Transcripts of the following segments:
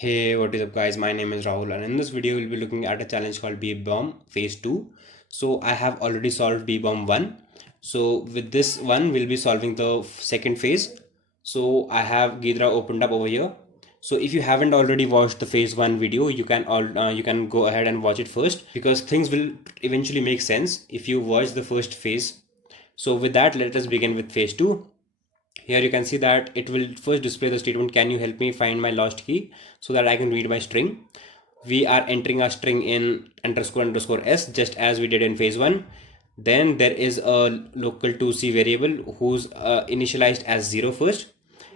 Hey, what is up guys? My name is Rahul and in this video we'll be looking at a challenge called B-Bomb Phase 2. So I have already solved B-Bomb 1. So with this one we'll be solving the second phase. So I have Ghidra opened up over here. So if you haven't already watched the phase 1 video, you can go ahead and watch it first because things will eventually make sense if you watch the first phase. So with that, let us begin with phase 2. Here you can see that it will first display the statement, can you help me find my lost key, so that I can read my string. We are entering our string in __ s just as we did in phase 1. Then there is a local 2c variable who's initialized as 0 first,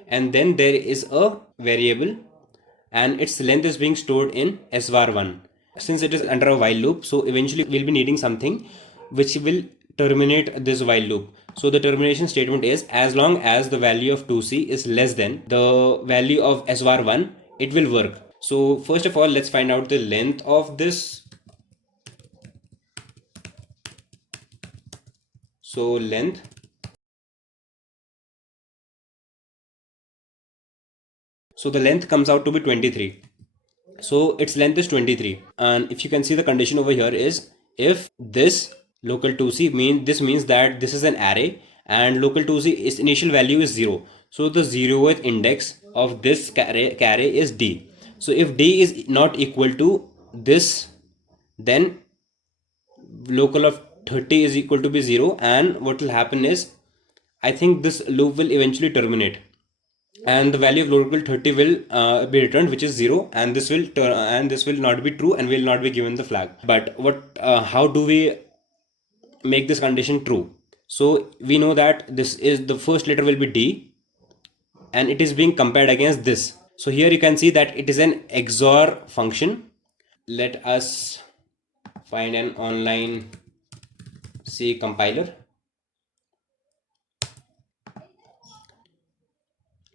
and then there is a variable and its length is being stored in svar1. Since it is under a while loop, so eventually we'll be needing something which will terminate this while loop. So the termination statement is, as long as the value of 2c is less than the value of svar1, it will work. So first of all, let's find out the length of this. So length, so the length comes out to be 23. So its length is 23, and if you can see, the condition over here is if this local 2c means that this is an array and local 2c its initial value is 0. So the 0th index of this array is d. So if d is not equal to this, then local of 30 is equal to be 0, and what will happen is, I think this loop will eventually terminate and the value of local 30 will be returned, which is 0, and this will not be true and will not be given the flag. But how do we make this condition true? So we know that this is the first letter will be d and it is being compared against this. So here you can see that it is an XOR function. Let us find an online C compiler.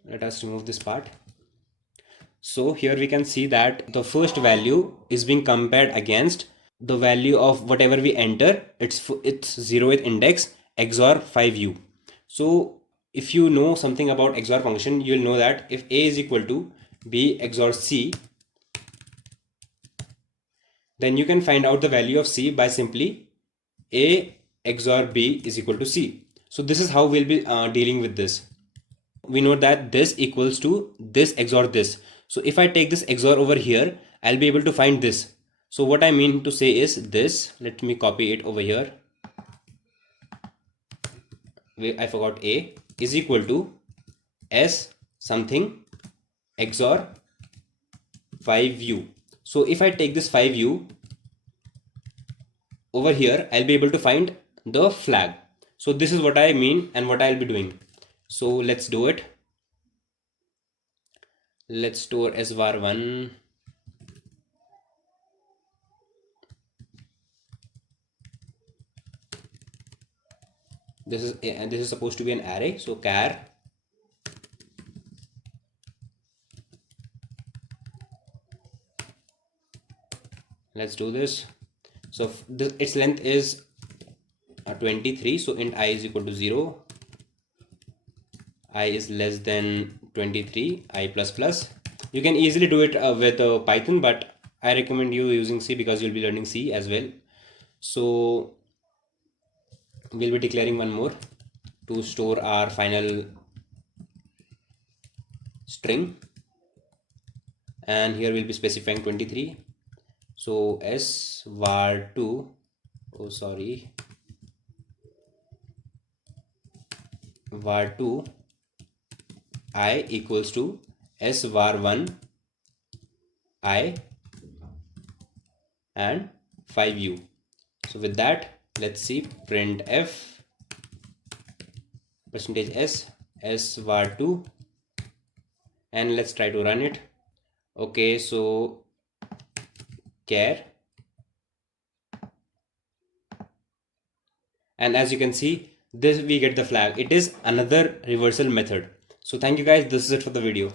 Let us remove this part. So here we can see that the first value is being compared against the value of whatever we enter, its 0th index XOR 5u. So if you know something about XOR function, you will know that if A is equal to B XOR C, then you can find out the value of C by simply A XOR B is equal to C. So this is how we'll be dealing with this. We know that this equals to this XOR this. So if I take this XOR over here, I'll be able to find this. So what I mean to say is this. Let me copy it over here. I forgot A is equal to S something XOR 5u. So if I take this 5u over here, I'll be able to find the flag. So this is what I mean and what I'll be doing. So let's do it. Let's store svar1. This is supposed to be an array. So char let's do this. So its length is 23. So int I is equal to 0. I is less than 23. I plus plus. You can easily do it with Python, but I recommend you using C because you'll be learning C as well. So we'll be declaring one more to store our final string, and here we'll be specifying 23. So svar2, oh sorry, var2 I equals to svar1 I and 5u. So with that, let's see printf %s svar2, and let's try to run it. Okay, so char, and as you can see, this we get the flag. It is another reversal method. So thank you guys, this is it for the video.